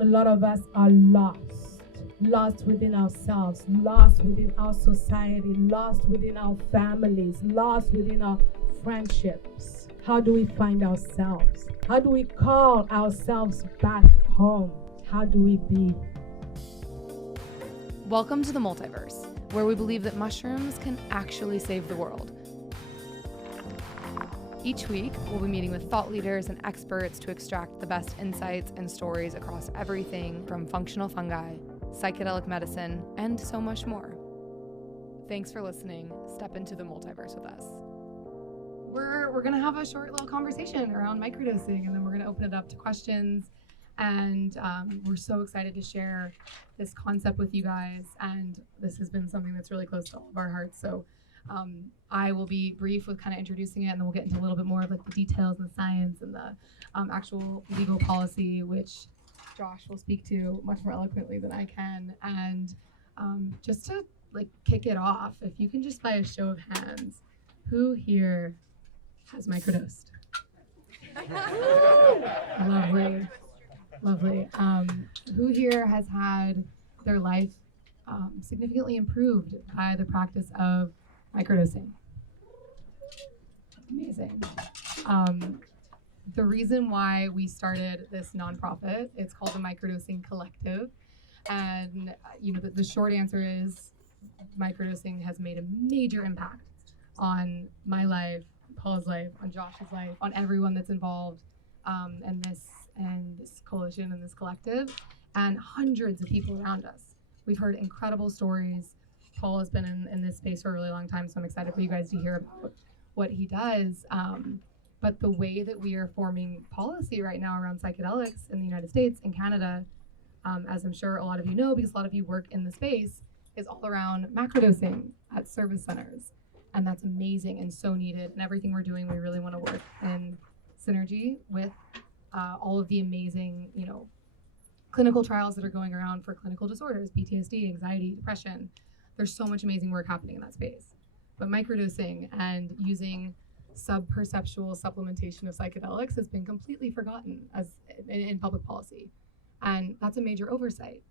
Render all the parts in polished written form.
A lot of us are lost within ourselves, lost within our society, lost within our families, lost within our friendships. How do we find ourselves? How do we call ourselves back home? How do we be? Welcome to the Multiverse, where we believe that mushrooms can actually save the world. Each week, we'll be meeting with thought leaders and experts to extract the best insights and stories across everything from functional fungi, psychedelic medicine, and so much more. Thanks for listening. Step into the multiverse with us. We're going to have a short little conversation around microdosing, and then we're going to open it up to questions. And we're so excited to share this concept with you guys. And this has been something that's really close to all of our hearts. So I will be brief with kind of introducing it, and then we'll get into a little bit more of like the details and the science and the actual legal policy, which Josh will speak to much more eloquently than I can. And just to like kick it off, if you can just by a show of hands, who here has microdosed? Lovely, lovely. Who here has had their life significantly improved by the practice of microdosing? Amazing. The reason why we started this nonprofit, it's called the Microdosing Collective. And the short answer is microdosing has made a major impact on my life, Paula's life, on Josh's life, on everyone that's involved in this coalition and this collective, and hundreds of people around us. We've heard incredible stories. Paul has been in this space for a really long time, so I'm excited for you guys to hear about what he does. But the way that we are forming policy right now around psychedelics in the United States and Canada, as I'm sure a lot of you know, because a lot of you work in the space, is all around macrodosing at service centers. And that's amazing and so needed. And everything we're doing, we really want to work in synergy with all of the amazing, clinical trials that are going around for clinical disorders, PTSD, anxiety, depression. There's so much amazing work happening in that space. But microdosing and using sub-perceptual supplementation of psychedelics has been completely forgotten as in public policy. And that's a major oversight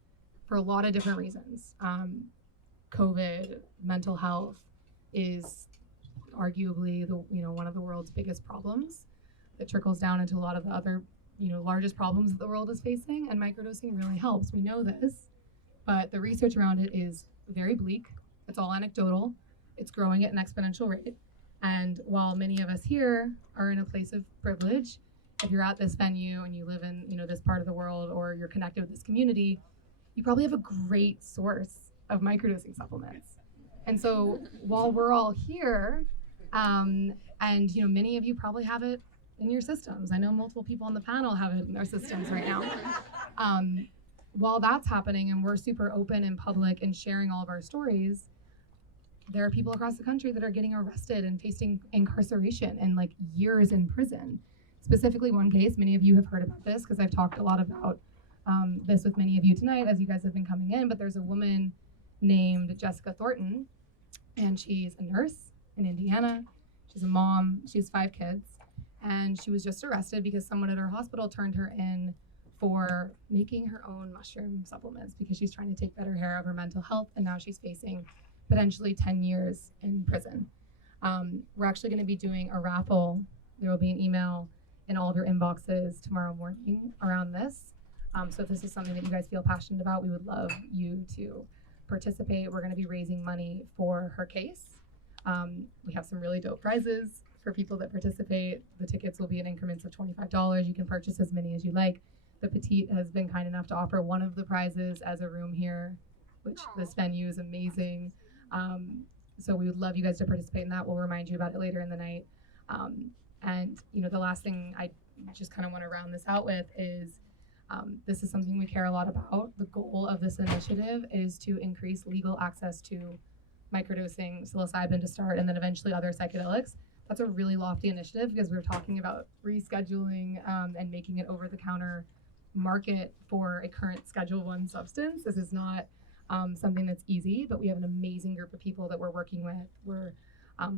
for a lot of different reasons. COVID, mental health is arguably one of the world's biggest problems that trickles down into a lot of the other largest problems that the world is facing, and microdosing really helps. We know this, but the research around it is very bleak. It's all anecdotal. It's growing at an exponential rate. And while many of us here are in a place of privilege, if you're at this venue and you live in this part of the world, or you're connected with this community, you probably have a great source of microdosing supplements. And so while we're all here, and many of you probably have it in your systems. I know multiple people on the panel have it in their systems right now. While that's happening and we're super open and public and sharing all of our stories, there are people across the country that are getting arrested and facing incarceration and like years in prison. Specifically one case, many of you have heard about this because I've talked a lot about this with many of you tonight as you guys have been coming in, but there's a woman named Jessica Thornton, and she's a nurse in Indiana. She's a mom, she has 5 kids, and she was just arrested because someone at her hospital turned her in for making her own mushroom supplements because she's trying to take better care of her mental health, and now she's facing potentially 10 years in prison. We're actually going to be doing a raffle. There will be an email in all of your inboxes tomorrow morning around this. So if this is something that you guys feel passionate about, we would love you to participate. We're going to be raising money for her case. We have some really dope prizes for people that participate. The tickets will be in increments of $25. You can purchase as many as you like. The Petite has been kind enough to offer one of the prizes as a room here, which this venue is amazing. So we would love you guys to participate in that. We'll remind you about it later in the night. And the last thing I just kind of want to round this out with is this is something we care a lot about. The goal of this initiative is to increase legal access to microdosing, psilocybin to start, and then eventually other psychedelics. That's a really lofty initiative because we're talking about rescheduling and making it over-the-counter market for a current Schedule I substance. This is not something that's easy, but we have an amazing group of people that we're working with. We're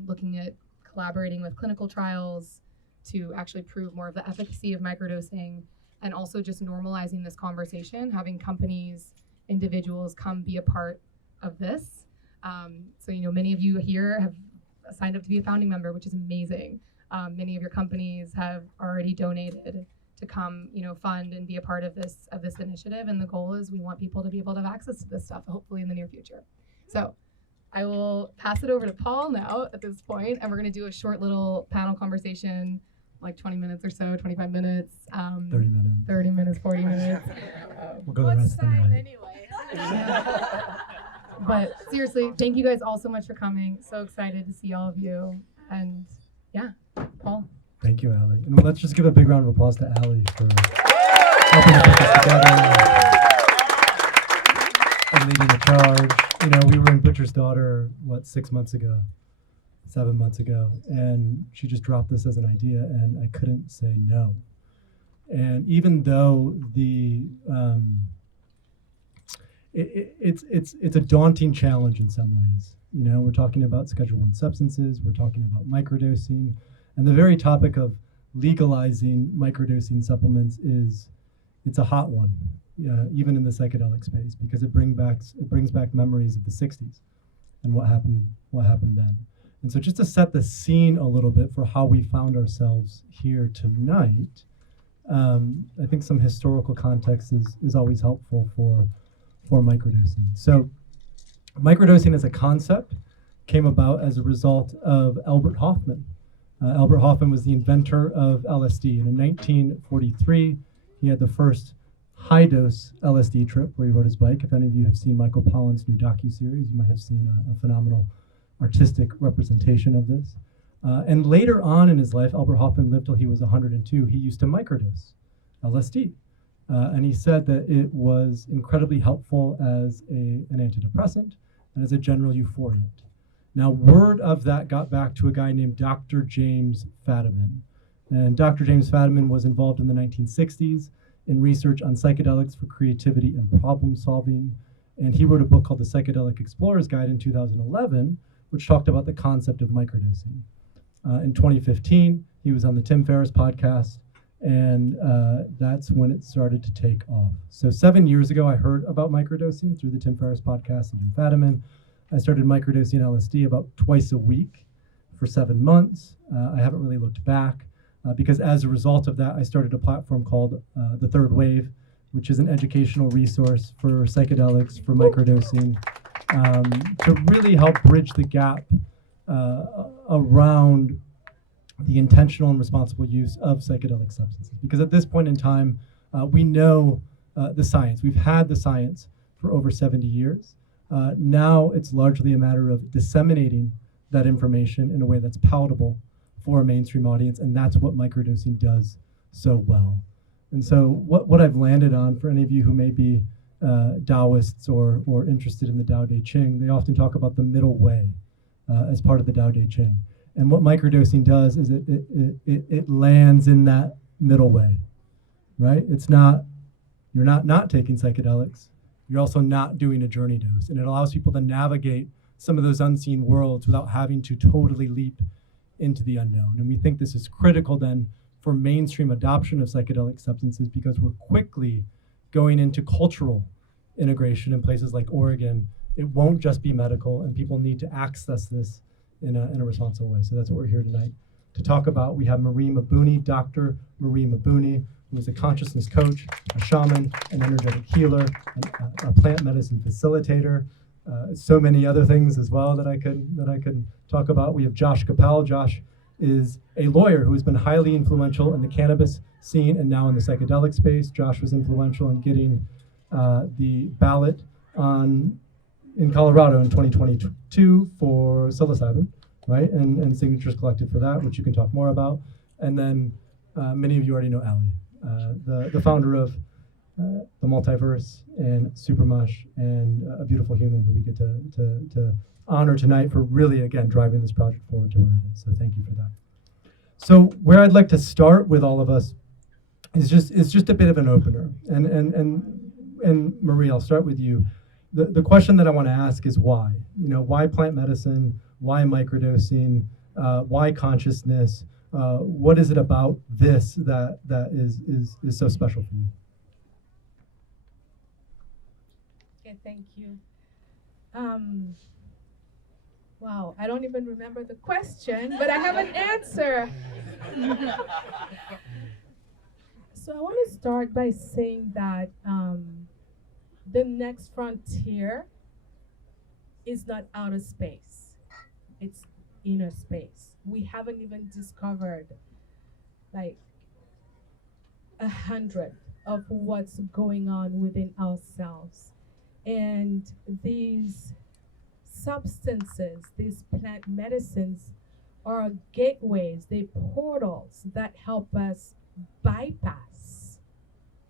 looking at collaborating with clinical trials to actually prove more of the efficacy of microdosing and also just normalizing this conversation, having companies, individuals come be a part of this. So, many of you here have signed up to be a founding member, which is amazing. Many of your companies have already donated to come, fund and be a part of this initiative. And the goal is we want people to be able to have access to this stuff, hopefully in the near future. So I will pass it over to Paul now at this point, and we're going to do a short little panel conversation, like 20 minutes or so, 25 minutes. 30 minutes. 30 minutes, 40 minutes. We'll go the rest of the night. Anyway? But seriously, thank you guys all so much for coming. So excited to see all of you. And yeah, Paul. Thank you, Alli. And let's just give a big round of applause to Alli for helping to put this together and leading the charge. We were in Butcher's Daughter, 7 months ago, and she just dropped this as an idea, and I couldn't say no. And even though it's a daunting challenge in some ways. We're talking about Schedule I substances, we're talking about microdosing, and the very topic of legalizing microdosing supplements it's a hot one, even in the psychedelic space, because it brings back memories of the 60s and what happened then. And so just to set the scene a little bit for how we found ourselves here tonight, I think some historical context is always helpful for microdosing. So microdosing as a concept came about as a result of Albert Hofmann. Albert Hofmann was the inventor of LSD, and in 1943, he had the first high-dose LSD trip where he rode his bike. If any of you have seen Michael Pollan's new docuseries, you might have seen a phenomenal artistic representation of this. And later on in his life, Albert Hofmann lived till he was 102. He used to microdose LSD. And he said that it was incredibly helpful as an antidepressant and as a general euphoriant. Now, word of that got back to a guy named Dr. James Fadiman. And Dr. James Fadiman was involved in the 1960s in research on psychedelics for creativity and problem solving. And he wrote a book called The Psychedelic Explorer's Guide in 2011, which talked about the concept of microdosing. In 2015, he was on the Tim Ferriss podcast, and that's when it started to take off. So 7 years ago, I heard about microdosing through the Tim Ferriss podcast and Jim Fadiman. I started microdosing LSD about twice a week for 7 months. I haven't really looked back because as a result of that, I started a platform called The Third Wave, which is an educational resource for psychedelics, for microdosing, to really help bridge the gap around the intentional and responsible use of psychedelic substances. Because at this point in time, we know the science. We've had the science for over 70 years. Now it's largely a matter of disseminating that information in a way that's palatable for a mainstream audience, and that's what microdosing does so well. And so what I've landed on, for any of you who may be Taoists or interested in the Tao Te Ching, they often talk about the middle way as part of the Tao Te Ching. And what microdosing does is it lands in that middle way, right? You're not taking psychedelics. You're also not doing a journey dose. And it allows people to navigate some of those unseen worlds without having to totally leap into the unknown. And we think this is critical then for mainstream adoption of psychedelic substances, because we're quickly going into cultural integration in places like Oregon. It won't just be medical, and people need to access this in a responsible way. So that's what we're here tonight to talk about. We have Mbouni, Dr. Mbouni, who is a consciousness coach, a shaman, an energetic healer, a plant medicine facilitator, so many other things as well that I could talk about. We have Josh Kappel. Josh is a lawyer who has been highly influential in the cannabis scene and now in the psychedelic space. Josh was influential in getting the ballot in Colorado in 2022 for psilocybin, right? And signatures collected for that, which you can talk more about. And then many of you already know Alli, the founder of the Multiverse and Supermush, and a beautiful human who we get to honor tonight for really, again, driving this project forward to where it is. So thank you for that. So where I'd like to start with all of us is just a bit of an opener. And Marie, I'll start with you. The question that I want to ask is why? Why plant medicine? Why microdosing? Why consciousness? What is it about this that is so special for you? Okay, thank you. Wow, I don't even remember the question, but I have an answer. So I want to start by saying that the next frontier is not outer space, it's inner space. We haven't even discovered like 100 of what's going on within ourselves. And these substances, these plant medicines are gateways, they portals that help us bypass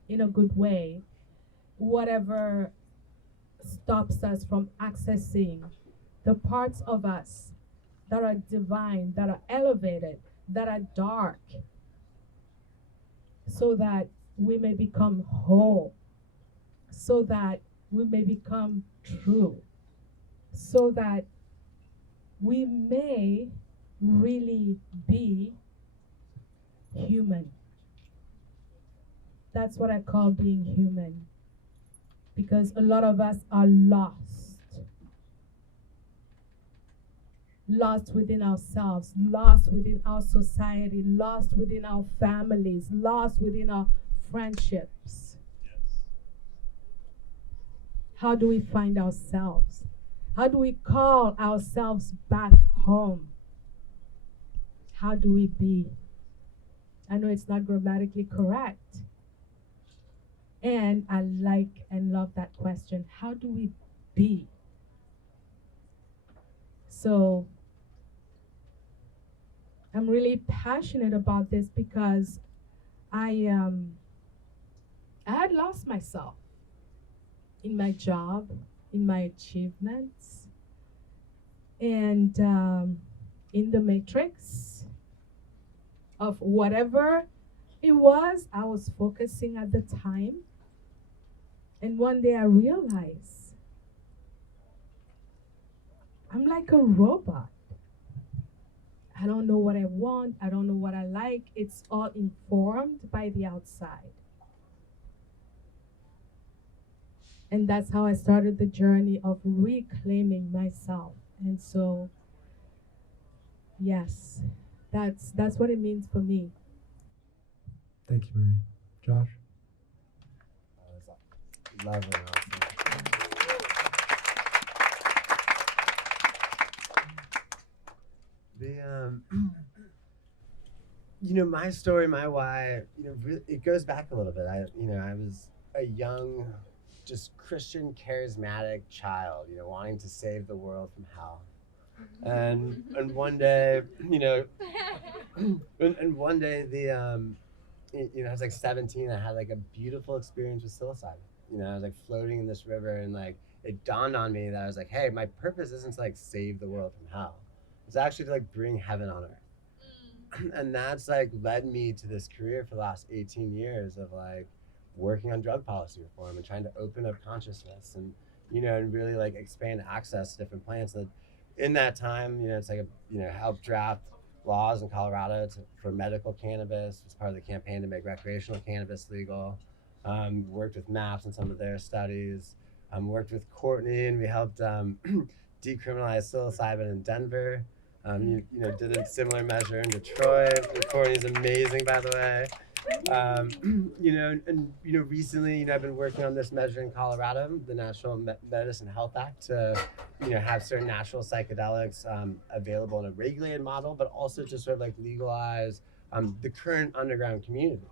in a good way whatever stops us from accessing the parts of us that are divine, that are elevated, that are dark, so that we may become whole, so that we may become true, so that we may really be human. That's what I call being human, because a lot of us are lost within ourselves, lost within our society, lost within our families, lost within our friendships. How do we find ourselves? How do we call ourselves back home? How do we be? I know it's not grammatically correct. And I like and love that question. How do we be? So I'm really passionate about this because I had lost myself in my job, in my achievements, and in the matrix of whatever it was I was focusing at the time. And one day I realized I'm like a robot. I don't know what I want. I don't know what I like. It's all informed by the outside. And that's how I started the journey of reclaiming myself. And so, yes, that's what it means for me. Thank you, Marie. Josh? Lovely. My story, my why, it goes back a little bit. I was a young, just Christian, charismatic child, wanting to save the world from hell. And one day, and one day I was like 17. I had like a beautiful experience with psilocybin. I was like floating in this river, and like it dawned on me that I was like, hey, my purpose isn't to like save the world from hell. It's actually to like bring heaven on earth. And that's like led me to this career for the last 18 years of like working on drug policy reform and trying to open up consciousness and and really like expand access to different plants. And in that time, it's like help draft laws in Colorado for medical cannabis. It's part of the campaign to make recreational cannabis legal. Worked with MAPS and some of their studies. Worked with Courtney, and we helped decriminalize psilocybin in Denver. Did a similar measure in Detroit. Courtney's amazing, by the way. Recently, I've been working on this measure in Colorado, the National Medicine Health Act, to, have certain natural psychedelics available in a regulated model, but also to sort of like legalize the current underground community.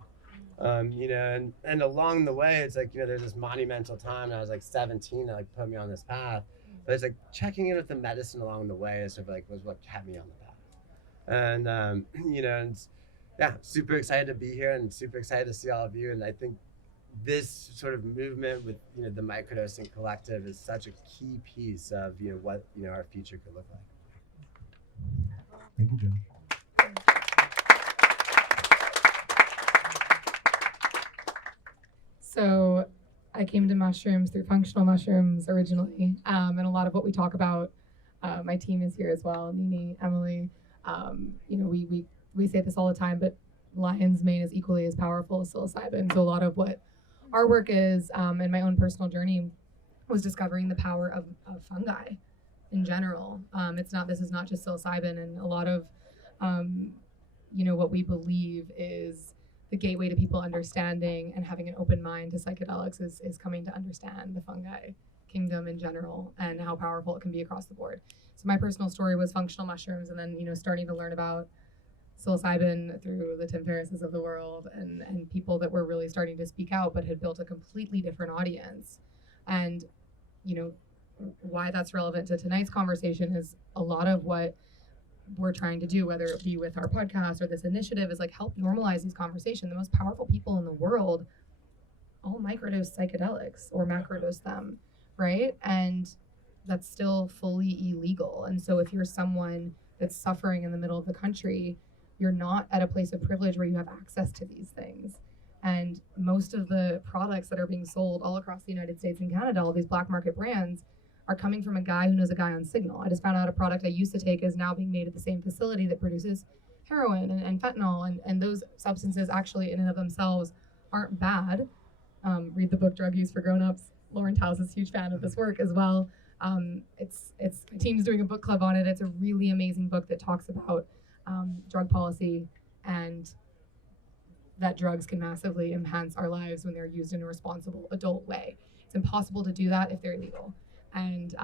And along the way, it's like, there's this monumental time, and I was like 17, that like put me on this path. But it's like checking in with the medicine along the way is sort of like was what kept me on the path. And super excited to be here and super excited to see all of you. And I think this sort of movement with the Microdosing Collective is such a key piece of what our future could look like. Thank you, Josh. So I came to mushrooms through functional mushrooms originally, and a lot of what we talk about, my team is here as well, Nini, Emily. We we say this all the time, but lion's mane is equally as powerful as psilocybin. So a lot of what our work is, and my own personal journey, was discovering the power of fungi in general. This is not just psilocybin, and a lot of, what we believe is the gateway to people understanding and having an open mind to psychedelics is coming to understand the fungi kingdom in general and how powerful it can be across the board. So my personal story was functional mushrooms, and then, starting to learn about psilocybin through the Tim Ferrisses of the world and people that were really starting to speak out but had built a completely different audience. And, why that's relevant to tonight's conversation is a lot of what we're trying to do, whether it be with our podcast or this initiative, is like help normalize these conversations. The most powerful people in the world all microdose psychedelics or macrodose them, right? And that's still fully illegal. And so if you're someone that's suffering in the middle of the country, you're not at a place of privilege where you have access to these things. And most of the products that are being sold all across the United States and Canada, all these black market brands, are coming from a guy who knows a guy on Signal. I just found out a product I used to take is now being made at the same facility that produces heroin and fentanyl, and those substances actually in and of themselves aren't bad. Read the book Drug Use for Grown-Ups. Lauren Taus is a huge fan of this work as well. It's my team's doing a book club on it. It's a really amazing book that talks about drug policy and that drugs can massively enhance our lives when they're used in a responsible adult way. It's impossible to do that if they're illegal. And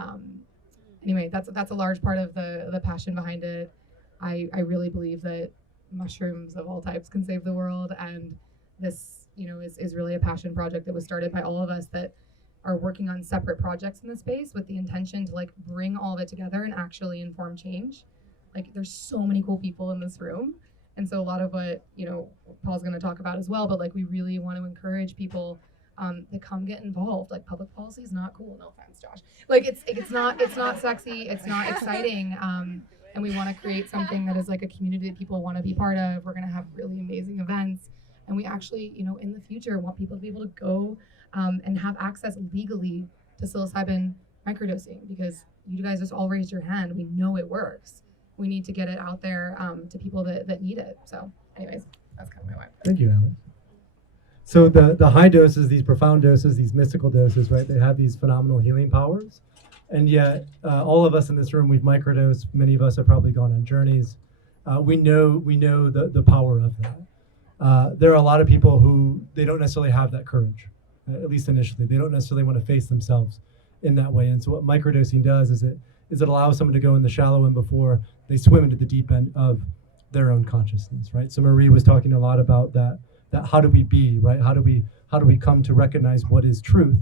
anyway, that's a large part of the passion behind it. I really believe that mushrooms of all types can save the world, and this is really a passion project that was started by all of us that are working on separate projects in the space with the intention to like bring all of it together and actually inform change. Like there's so many cool people in this room, and so a lot of what Paul's going to talk about as well, but like we really want to encourage people to come get involved. Like public policy is not cool. No offense, Josh. Like it's not sexy. It's not exciting. And we want to create something that is like a community that people want to be part of. We're going to have really amazing events, and we actually, in the future, want people to be able to go and have access legally to psilocybin microdosing, because you guys just all raised your hand. We know it works. We need to get it out there to people that need it. So, anyways, that's kind of my vibe. Thank you, Alli. So the high doses, these profound doses, these mystical doses, right? They have these phenomenal healing powers. And yet, all of us in this room, we've microdosed. Many of us have probably gone on journeys. We know the power of that. There are a lot of people who, they don't necessarily have that courage, at least initially. They don't necessarily want to face themselves in that way. And so what microdosing does is it allows someone to go in the shallow end before they swim into the deep end of their own consciousness, right? So Marie was talking a lot about that how do we be, right? How do we come to recognize what is truth?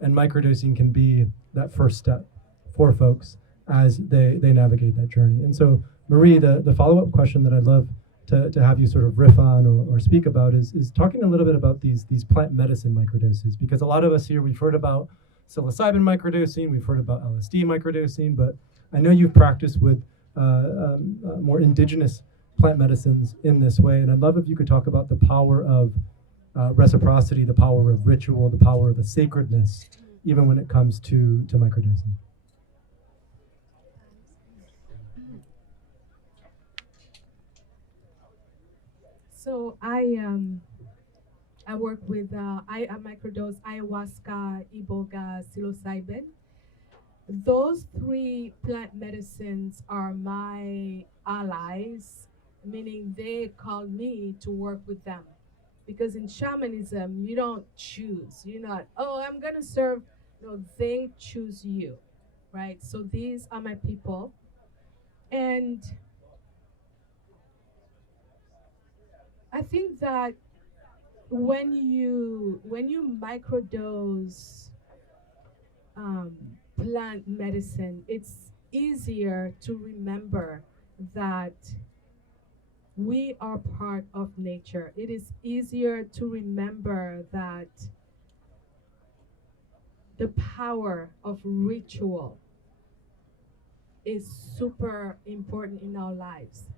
And microdosing can be that first step for folks as they navigate that journey. And so Marie, the follow-up question that I'd love to have you sort of riff on or speak about is talking a little bit about these plant medicine microdoses, because a lot of us here, we've heard about psilocybin microdosing, we've heard about LSD microdosing, but I know you've practiced with more indigenous plant medicines in this way, and I'd love if you could talk about the power of reciprocity, the power of ritual, the power of a sacredness, even when it comes to microdosing. So I work with I microdose ayahuasca, iboga, psilocybin. Those three plant medicines are my allies, meaning they call me to work with them. Because in shamanism, you don't choose. You're not, oh, I'm gonna serve. No, they choose you, right? So these are my people. And I think that when you microdose plant medicine, it's easier to remember that we are part of nature. It is easier to remember that the power of ritual is super important in our lives.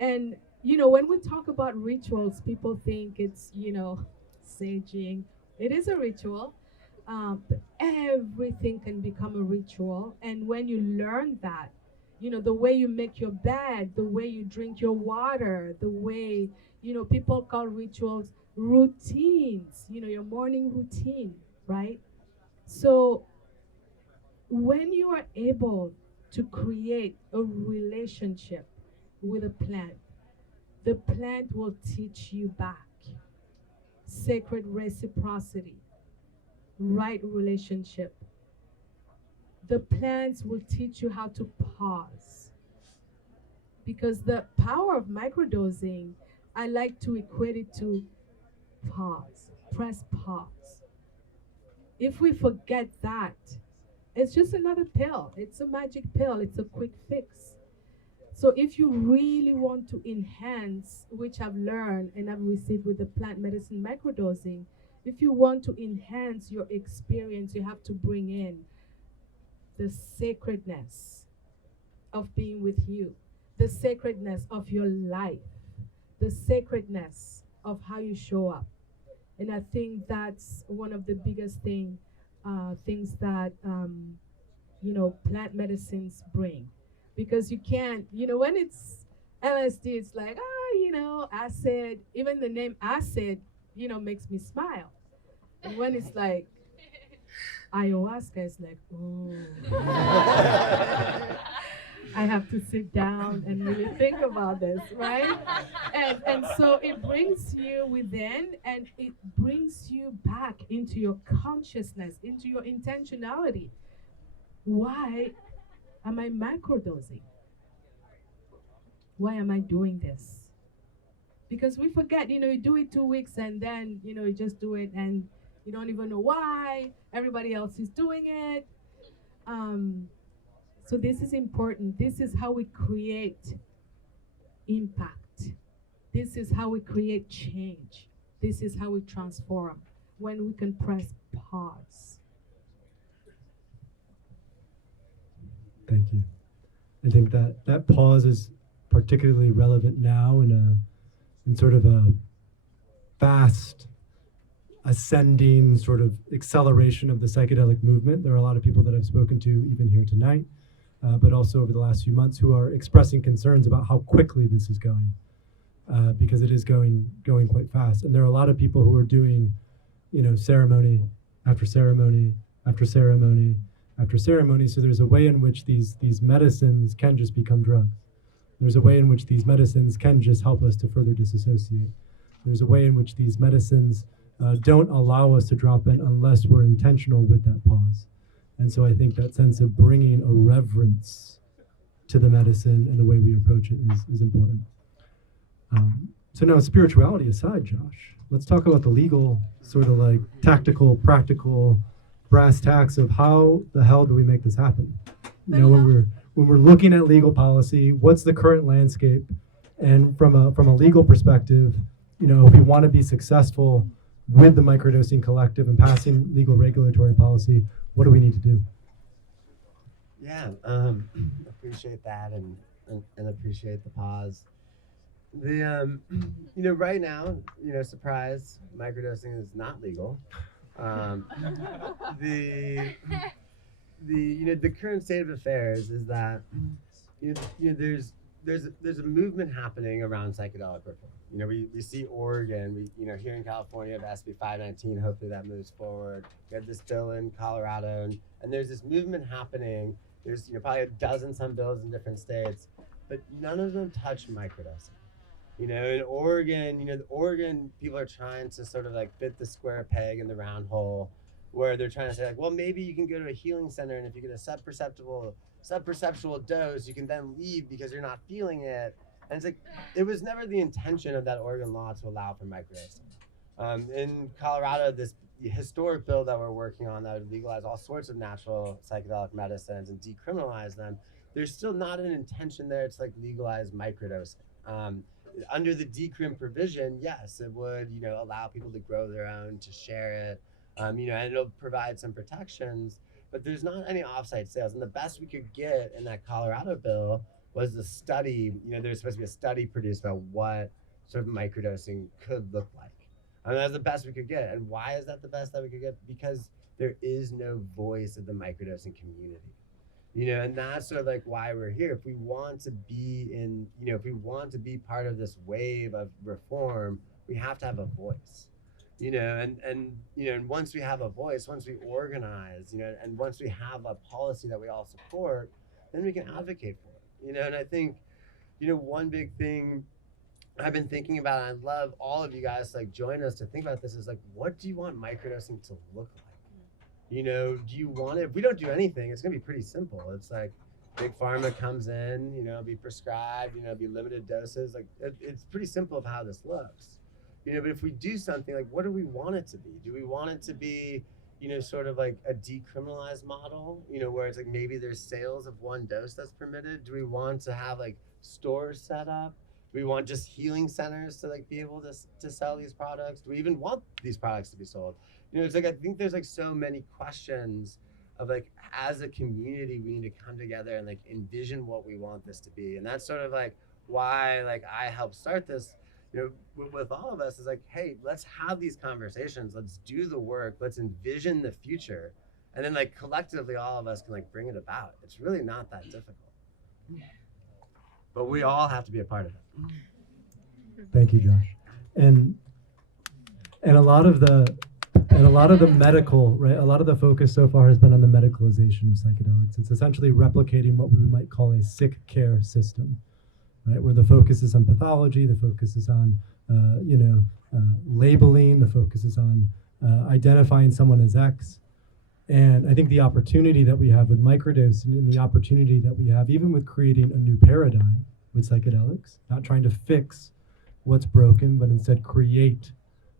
And when we talk about rituals, people think it's, saging. It is a ritual, but everything can become a ritual. And when you learn that, the way you make your bed, the way you drink your water, the way, people call rituals routines, your morning routine, right? So when you are able to create a relationship with a plant, the plant will teach you back sacred reciprocity, right relationship. The plants will teach you how to pause. Because the power of microdosing, I like to equate it to pause, press pause. If we forget that, it's just another pill. It's a magic pill, it's a quick fix. So if you really want to enhance, which I've learned and I've received with the plant medicine microdosing, if you want to enhance your experience, you have to bring in the sacredness of being with you, the sacredness of your life, the sacredness of how you show up. And I think that's one of the biggest things that plant medicines bring, because you can't, when it's LSD, it's like acid. Even the name acid, makes me smile. And when it's like ayahuasca, it's like, oh. I have to sit down and really think about this, right? And so it brings you within, and it brings you back into your consciousness, into your intentionality. Why am I microdosing? Why am I doing this? Because we forget, you do it 2 weeks and then, you just do it and you don't even know why. Everybody else is doing it. So this is important. This is how we create impact. This is how we create change. This is how we transform, when we can press pause. Thank you. I think that pause is particularly relevant now in sort of a fast ascending sort of acceleration of the psychedelic movement. There are a lot of people that I've spoken to even here tonight, but also over the last few months, who are expressing concerns about how quickly this is going, because it is going quite fast. And there are a lot of people who are doing, ceremony after ceremony after ceremony after ceremony. So there's a way in which these medicines can just become drugs. There's a way in which these medicines can just help us to further disassociate. There's a way in which these medicines don't allow us to drop in unless we're intentional with that pause. And so I think that sense of bringing a reverence to the medicine and the way we approach it is important. So now, spirituality aside, Josh, let's talk about the legal, sort of like tactical, practical brass tacks of how the hell do we make this happen? When we're looking at legal policy, what's the current landscape? And from a legal perspective, if we want to be successful with the microdosing collective and passing legal regulatory policy, what do we need to do? Yeah, appreciate that and appreciate the pause. The right now, surprise, microdosing is not legal. The current state of affairs is that there's a movement happening around psychedelic reform. We see Oregon, here in California of SB519, hopefully that moves forward. We have this bill in Colorado, and there's this movement happening. There's probably a dozen some bills in different states, but none of them touch microdosing. In Oregon, the Oregon people are trying to sort of like fit the square peg in the round hole, where they're trying to say like, well, maybe you can go to a healing center, and if you get a subperceptual dose, you can then leave because you're not feeling it. And it's like, it was never the intention of that Oregon law to allow for microdosing. In Colorado, this historic bill that we're working on that would legalize all sorts of natural psychedelic medicines and decriminalize them, there's still not an intention there to like legalize microdosing. Under the decrim provision, yes, it would, allow people to grow their own, to share it, and it'll provide some protections, but there's not any offsite sales. And the best we could get in that Colorado bill was the study, there's supposed to be a study produced about what sort of microdosing could look like. I mean, that's the best we could get. And why is that the best that we could get? Because there is no voice of the microdosing community. And that's sort of like why we're here. If we want to be if we want to be part of this wave of reform, we have to have a voice. And once we have a voice, once we organize, and once we have a policy that we all support, then we can advocate for it. And I think, one big thing I've been thinking about, and I love all of you guys to join us to think about this, is what do you want microdosing to look like? Do you want it? If we don't do anything, it's gonna be pretty simple. It's big pharma comes in, be prescribed, be limited doses. It's pretty simple of how this looks. But if we do something, what do we want it to be? Do we want it to be, sort of a decriminalized model, where it's maybe there's sales of one dose that's permitted? Do we want to have stores set up? Do we want just healing centers to be able to sell these products? Do we even want these products to be sold? It's I think there's so many questions of as a community, we need to come together and envision what we want this to be. And that's sort of why I helped start this, with all of us, is hey, let's have these conversations, let's do the work, let's envision the future, and then collectively all of us can bring it about. It's really not that difficult, but we all have to be a part of it. Thank you, Josh. And a lot of the medical, right? A lot of the focus so far has been on the medicalization of psychedelics. It's essentially replicating what we might call a sick care system, right? Where the focus is on pathology, the focus is on, labeling, the focus is on identifying someone as X. And I think the opportunity that we have with microdosing, and the opportunity that we have even with creating a new paradigm with psychedelics, not trying to fix what's broken, but instead create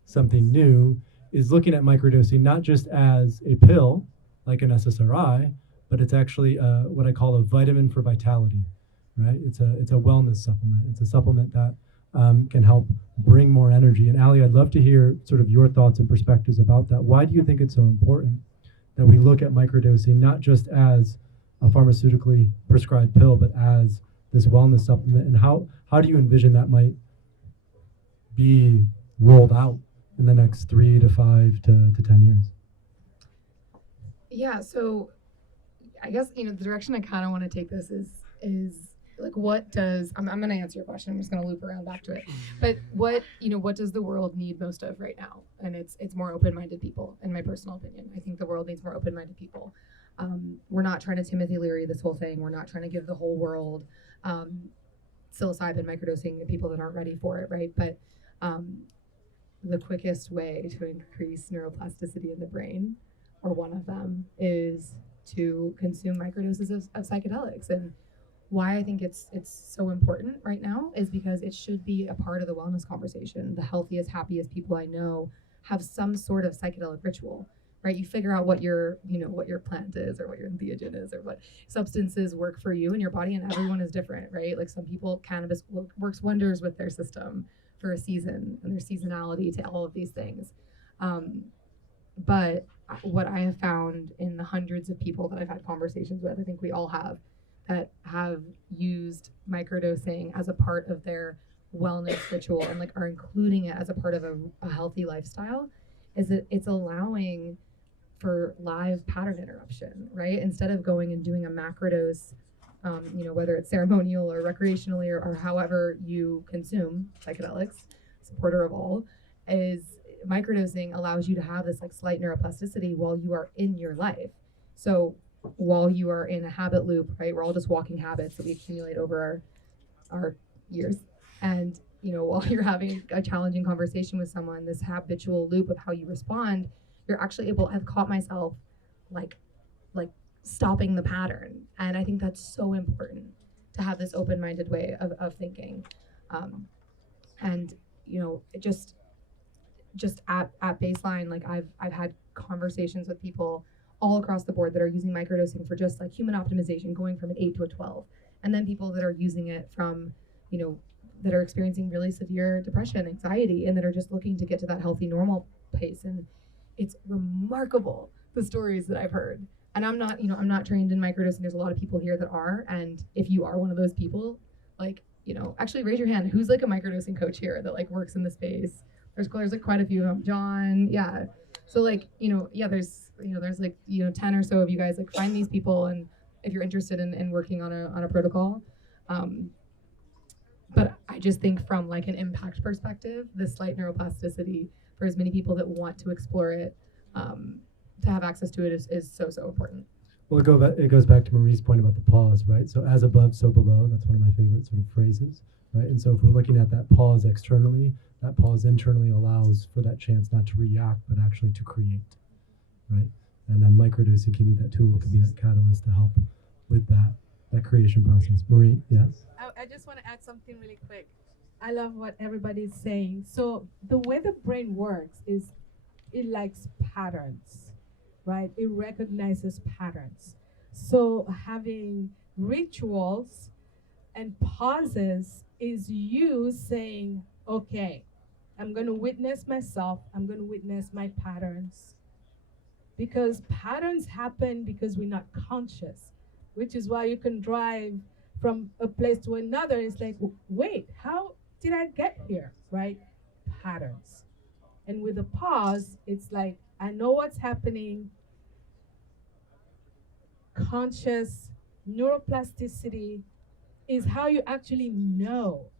something new, is looking at microdosing not just as a pill, like an SSRI, but it's actually what I call a vitamin for vitality, right? It's a wellness supplement. It's a supplement that can help bring more energy. And Alli, I'd love to hear sort of your thoughts and perspectives about that. Why do you think it's so important that we look at microdosing not just as a pharmaceutically prescribed pill, but as this wellness supplement? And how do you envision that might be rolled out in the next 3 to 5 to 10 years? Yeah, so I guess, the direction I kind of want to take this is what does, I'm going to answer your question. I'm just going to loop around back to it. But what does the world need most of right now? And it's more open-minded people, in my personal opinion. I think the world needs more open-minded people. We're not trying to Timothy Leary this whole thing. We're not trying to give the whole world psilocybin microdosing to people that aren't ready for it, right? But the quickest way to increase neuroplasticity in the brain, or one of them, is to consume microdoses of psychedelics. And why I think it's so important right now is because it should be a part of the wellness conversation. The healthiest, happiest people I know have some sort of psychedelic ritual, right? You figure out what your plant is, or what your entheogen is, or what substances work for you and your body, and everyone is different, right? Some people, cannabis works wonders with their system for a season, and there's seasonality to all of these things. But what I have found in the hundreds of people that I've had conversations with, I think we all have, that have used microdosing as a part of their wellness ritual and are including it as a part of a healthy lifestyle, is that it's allowing for live pattern interruption, right? Instead of going and doing a macrodose, whether it's ceremonial or recreationally or however you consume psychedelics, supporter of all, is microdosing allows you to have this slight neuroplasticity while you are in your life. So while you are in a habit loop, right? We're all just walking habits that we accumulate over our years. And, while you're having a challenging conversation with someone, this habitual loop of how you respond, you're actually able, I've caught myself stopping the pattern. And I think that's so important, to have this open-minded way of thinking. And, just at baseline, I've had conversations with people all across the board that are using microdosing for just human optimization, going from an 8 to a 12. And then people that are using it from, that are experiencing really severe depression, anxiety, and that are just looking to get to that healthy, normal pace. And it's remarkable, the stories that I've heard. And I'm not trained in microdosing. There's a lot of people here that are. And if you are one of those people, actually raise your hand. Who's a microdosing coach here that works in the space? There's quite a few of them. John, yeah. So there's 10 or so of you guys, find these people and if you're interested in working on a protocol. But I just think from like an impact perspective, the slight neuroplasticity for as many people that want to explore it, to have access to it is so important. Well, it goes back to Marie's point about the pause, right? So as above, so below. That's one of my favorite sort of phrases, right? And so if we're looking at that pause externally, that pause internally allows for that chance not to react, but actually to create, right? And then microdosing can be that tool, can be that catalyst to help with that creation process. Marie, yes? I just want to add something really quick. I love what everybody's saying. So the way the brain works is it likes patterns, right? It recognizes patterns. So having rituals and pauses is you saying, okay, I'm going to witness myself. I'm going to witness my patterns. Because patterns happen because we're not conscious, which is why you can drive from a place to another. It's like, wait, how did I get here, right? Patterns. And with a pause, it's like, I know what's happening. Conscious neuroplasticity is how you actually know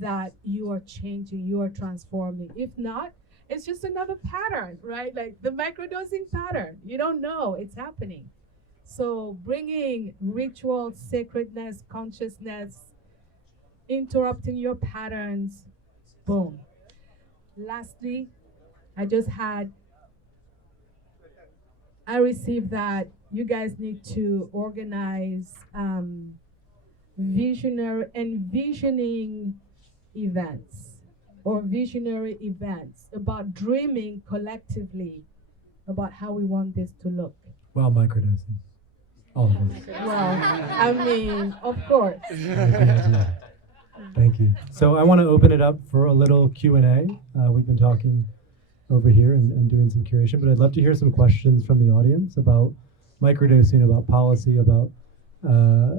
that you are changing, you are transforming. If not, it's just another pattern, right? Like the microdosing pattern. You don't know it's happening. So bringing ritual, sacredness, consciousness, interrupting your patterns, boom. Lastly, I received that you guys need to organize envisioning events or visionary events about dreaming collectively about how we want this to look. Well, microdosing. All of us. Well, I mean, of course. Thank you. So I want to open it up for a little Q&A. We've been talking over here and doing some curation, but I'd love to hear some questions from the audience about microdosing, about policy, about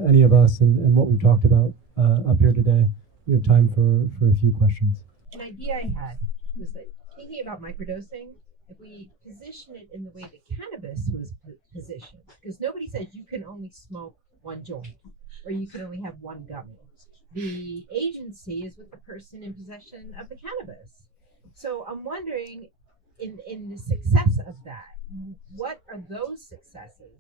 any of us and what we've talked about up here today. We have time for a few questions. An idea I had was that thinking about microdosing, if we position it in the way that cannabis was positioned, because nobody says you can only smoke one joint or you can only have one gummy. The agency is with the person in possession of the cannabis. So I'm wondering, in the success of that, what are those successes,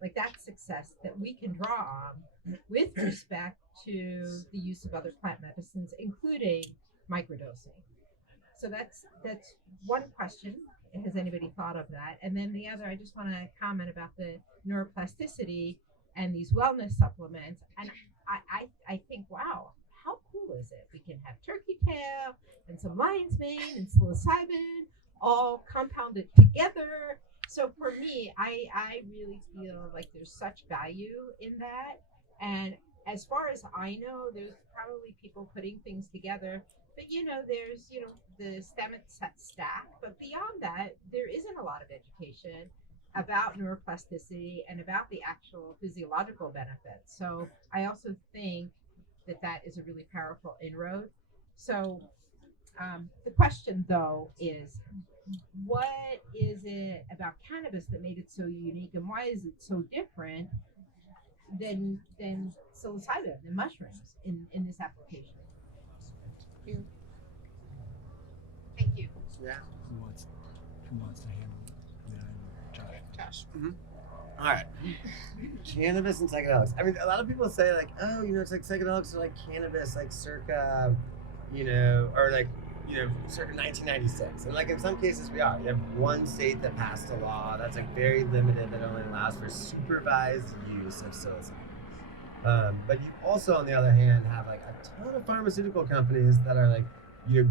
like that success that we can draw on with respect to the use of other plant medicines, including microdosing? So that's one question. Has anybody thought of that? And then the other, I just want to comment about the neuroplasticity and these wellness supplements. And I think, wow, how cool is it? We can have turkey tail and some lion's mane and psilocybin all compounded together. So for me, I really feel like there's such value in that. And as far as I know, there's probably people putting things together. But, there's, the STEM stack. But beyond that, there isn't a lot of education about neuroplasticity and about the actual physiological benefits. So I also think that is a really powerful inroad. So the question, though, is what is it about cannabis that made it so unique, and why is it so different than psilocybin and mushrooms in this application? Thank you. Yeah. Who wants to handle it? Yeah, Josh. Mm-hmm. All right. Cannabis and psychedelics. I mean, a lot of people say like, oh, it's like psychedelics are like cannabis, like circa, or like, circa 1996. And like in some cases we are. You have one state that passed a law that's like very limited, that only allows for supervised use of psilocybin. But you also, on the other hand, have like a ton of pharmaceutical companies that are like,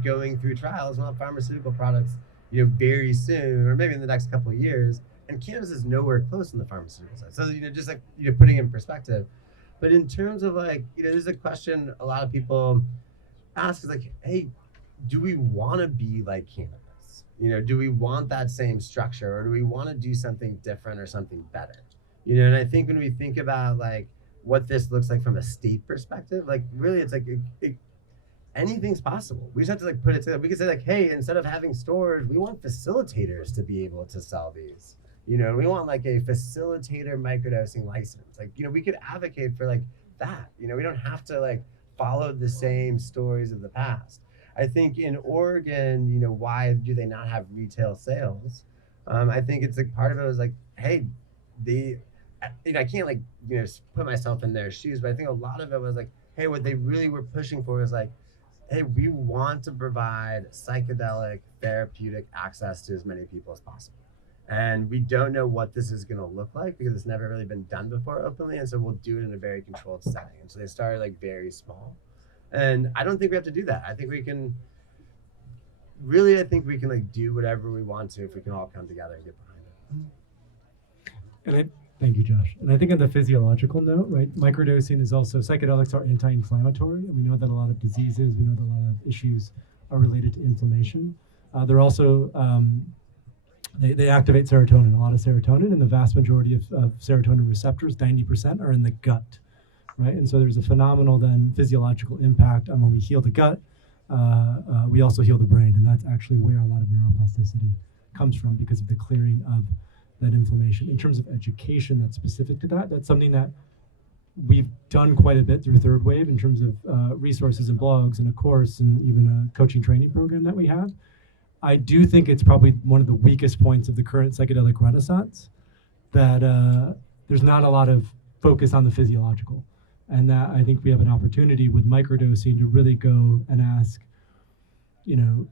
going through trials on pharmaceutical products, very soon, or maybe in the next couple of years. And cannabis is nowhere close on the pharmaceutical side. So, just like, putting it in perspective. But in terms of like, there's a question a lot of people ask is like, hey, do we want to be like cannabis? Do we want that same structure, or do we want to do something different or something better? And I think when we think about like what this looks like from a state perspective, like really it's like, anything's possible. We just have to like put it together. We could say like, hey, instead of having stores, we want facilitators to be able to sell these. You know, we want like a facilitator microdosing license. Like, you know, we could advocate for like that. You know, we don't have to like follow the same stories of the past. I think in Oregon, you know, why do they not have retail sales? I think it's like part of it was like, hey, you know, I can't like, you know, put myself in their shoes, but I think a lot of it was like, hey, what they really were pushing for was like, hey, we want to provide psychedelic therapeutic access to as many people as possible. And we don't know what this is going to look like because it's never really been done before openly. And so we'll do it in a very controlled setting. And so they started like very small. And I don't think we have to do that. I think we can like do whatever we want to if we can all come together and get behind it. And thank you, Josh. And I think on the physiological note, right, microdosing is also, psychedelics are anti-inflammatory. And we know that a lot of diseases, we know that a lot of issues are related to inflammation. They're also, they activate serotonin, a lot of serotonin, and the vast majority of serotonin receptors, 90%, are in the gut, right? And so there's a phenomenal then physiological impact on when we heal the gut, we also heal the brain, and that's actually where a lot of neuroplasticity comes from because of the clearing of that inflammation. In terms of education that's specific to that, that's something that we've done quite a bit through Third Wave in terms of resources and blogs and a course and even a coaching training program that we have. I do think it's probably one of the weakest points of the current psychedelic renaissance that there's not a lot of focus on the physiological. And that I think we have an opportunity with microdosing to really go and ask, you know,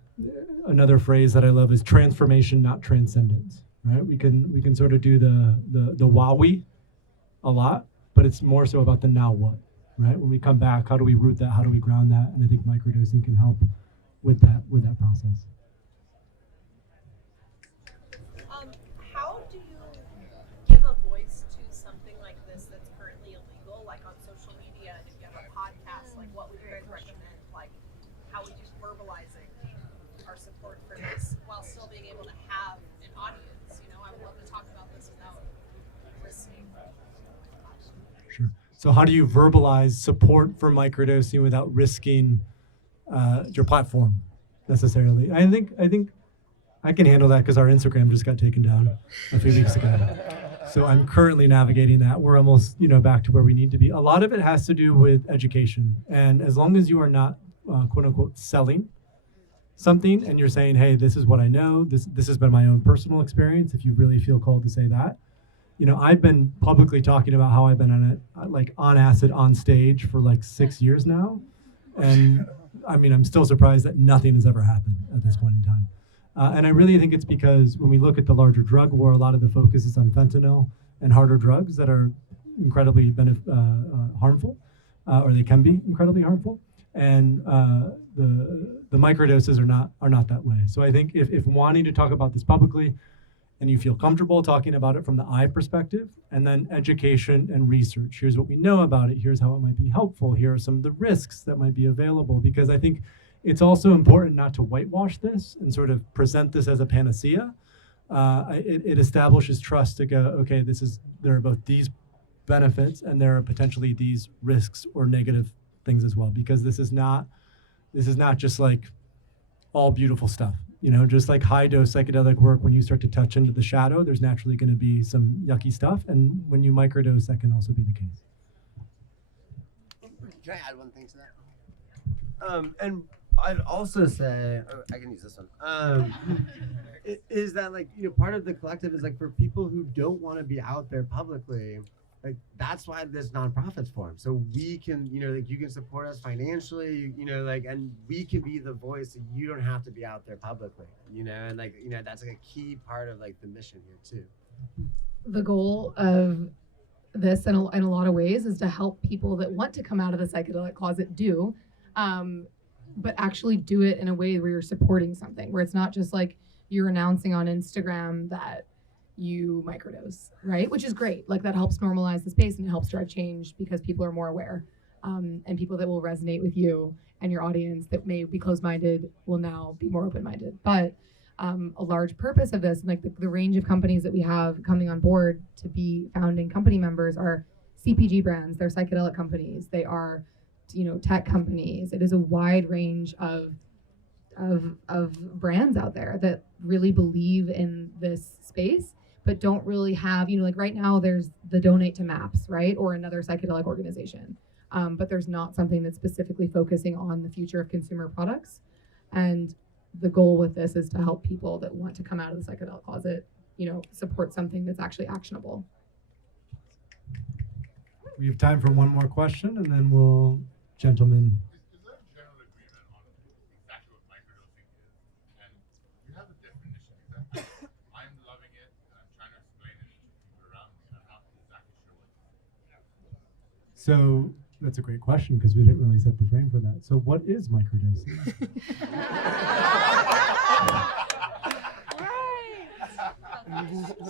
another phrase that I love is transformation, not transcendence, right? We can sort of do the wowie a lot, but it's more so about the now what, right? When we come back, how do we root that? How do we ground that? And I think microdosing can help with that process. How do you give a voice to something like this that's currently illegal, like on social media, and if you have a podcast, like what would you guys recommend? Like, how would you verbalizing our support for this while still being able to have an audience? You know, I would love to talk about this without listening. Sure. So how do you verbalize support for microdosing without risking your platform necessarily? I think I can handle that because our Instagram just got taken down a few weeks ago. So I'm currently navigating that. We're almost, you know, back to where we need to be. A lot of it has to do with education. And as long as you are not, quote unquote, selling something and you're saying, hey, this is what I know, this has been my own personal experience, if you really feel called to say that. You know, I've been publicly talking about how I've been on acid on stage for like 6 years now. And I mean, I'm still surprised that nothing has ever happened at this point in time. And I really think it's because when we look at the larger drug war, a lot of the focus is on fentanyl and harder drugs that are incredibly harmful, or they can be incredibly harmful. And the microdoses are not that way. So I think if wanting to talk about this publicly, and you feel comfortable talking about it from the I perspective, and then education and research. Here's what we know about it. Here's how it might be helpful. Here are some of the risks that might be available. Because I think it's also important not to whitewash this and sort of present this as a panacea. It establishes trust to go, okay, there are both these benefits and there are potentially these risks or negative things as well. Because this is not just like all beautiful stuff. You know, just like high dose psychedelic work, when you start to touch into the shadow, there's naturally going to be some yucky stuff. And when you microdose, that can also be the case. Can I add one thing to that? And I'd also say, I can use this one, is that like, you know, part of the collective is like for people who don't want to be out there publicly, like that's why this nonprofits form. So we can, you know, like you can support us financially, you know, like, and we can be the voice so you don't have to be out there publicly, you know, and like, you know, that's like a key part of like the mission here too. The goal of this in a lot of ways is to help people that want to come out of the psychedelic closet do, but actually do it in a way where you're supporting something, where it's not just like you're announcing on Instagram that you microdose, right? Which is great. Like that helps normalize the space and it helps drive change because people are more aware, and people that will resonate with you and your audience that may be closed-minded will now be more open-minded. But a large purpose of this, like the range of companies that we have coming on board to be founding company members are CPG brands, they're psychedelic companies, they are, you know, tech companies. It is a wide range of brands out there that really believe in this space, but don't really have, like right now there's the Donate to MAPS, right? Or another psychedelic organization. But there's not something that's specifically focusing on the future of consumer products. And the goal with this is to help people that want to come out of the psychedelic closet, support something that's actually actionable. We have time for one more question, and then we'll, gentlemen. Is there a general agreement on exactly what microdosing is? And you have a definition exactly. I'm loving it, and I'm trying to explain it to people around me, and I'm not exactly sure what it is. So that's a great question because we didn't really set the frame for that. So what is microdosing?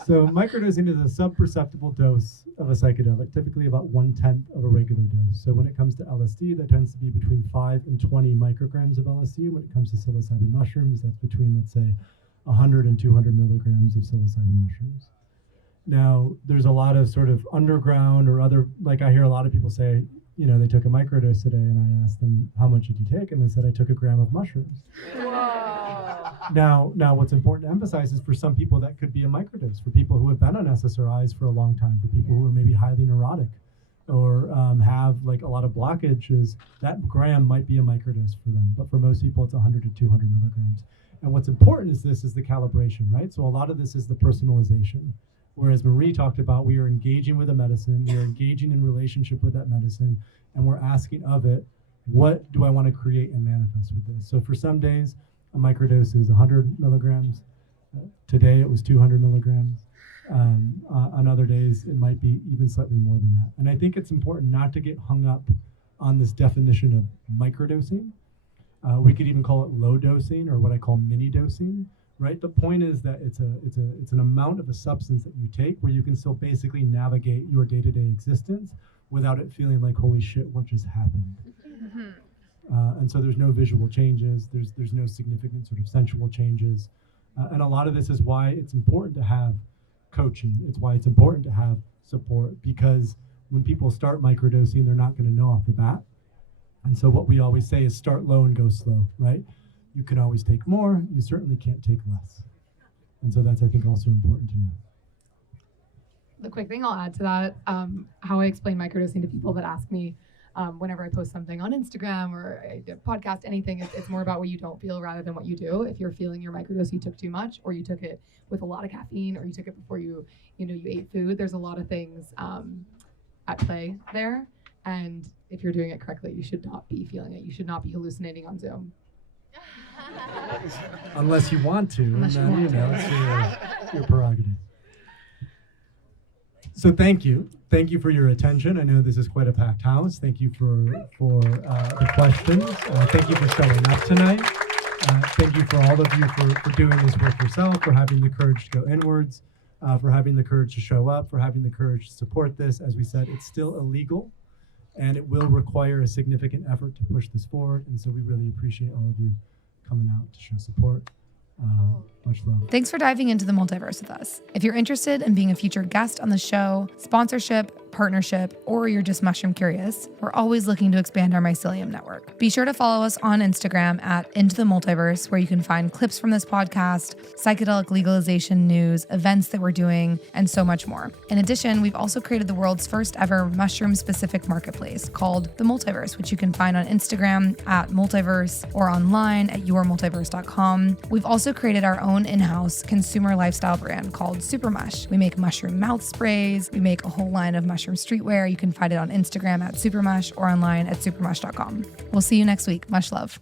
So microdosing is a sub-perceptible dose of a psychedelic, typically about 1/10 of a regular dose. So when it comes to LSD, that tends to be between 5 and 20 micrograms of LSD. When it comes to psilocybin mushrooms, that's between, let's say, 100 and 200 milligrams of psilocybin mushrooms. Now, there's a lot of sort of underground or other, like I hear a lot of people say, they took a microdose today, and I asked them, how much did you take? And they said, I took a gram of mushrooms. Now, what's important to emphasize is for some people that could be a microdose. For people who have been on SSRIs for a long time, for people who are maybe highly neurotic or have like a lot of blockages, that gram might be a microdose for them. But for most people, it's 100 to 200 milligrams. And what's important is the calibration, right? So a lot of this is the personalization. Whereas Marie talked about, we are engaging with a medicine, we are engaging in relationship with that medicine, and we're asking of it, what do I want to create and manifest with this? So for some days, a microdose is 100 milligrams. Today it was 200 milligrams. On other days, it might be even slightly more than that. And I think it's important not to get hung up on this definition of microdosing. We could even call it low dosing, or what I call mini dosing. Right. The point is that it's an amount of a substance that you take where you can still basically navigate your day-to-day existence without it feeling like, holy shit, what just happened? And so there's no visual changes. There's no significant sort of sensual changes. And a lot of this is why it's important to have coaching. It's why it's important to have support, because when people start microdosing, they're not going to know off the bat. And so what we always say is start low and go slow, right? You can always take more, you certainly can't take less. And so that's, I think, also important to know. The quick thing I'll add to that, how I explain microdosing to people that ask me whenever I post something on Instagram or a podcast, anything, it's more about what you don't feel rather than what you do. If you're feeling your microdose, you took too much, or you took it with a lot of caffeine, or you took it before you ate food. There's a lot of things at play there. And if you're doing it correctly, you should not be feeling it. You should not be hallucinating on Zoom. Unless you want to, and then, it's your prerogative. So thank you for your attention. I know this is quite a packed house. Thank you for the questions. Thank you for showing up tonight. Thank you for all of you for doing this work yourself, for having the courage to go inwards, for having the courage to show up, for having the courage to support this. As we said, it's still illegal, and it will require a significant effort to push this forward. And so we really appreciate all of you coming out to show support. Much love. Thanks for diving into the multiverse with us. If you're interested in being a featured guest on the show, sponsorship, partnership, or you're just mushroom curious, we're always looking to expand our mycelium network. Be sure to follow us on Instagram at Into the Multiverse, where you can find clips from this podcast, psychedelic legalization news, events that we're doing, and so much more. In addition, we've also created the world's first ever mushroom-specific marketplace called The Multiverse, which you can find on Instagram at Multiverse or online at yourmultiverse.com. We've also created our own in-house consumer lifestyle brand called Supermush. We make mushroom mouth sprays. We make a whole line of mushroom streetwear. You can find it on Instagram at Supermush or online at supermush.com. We'll see you next week. Much love.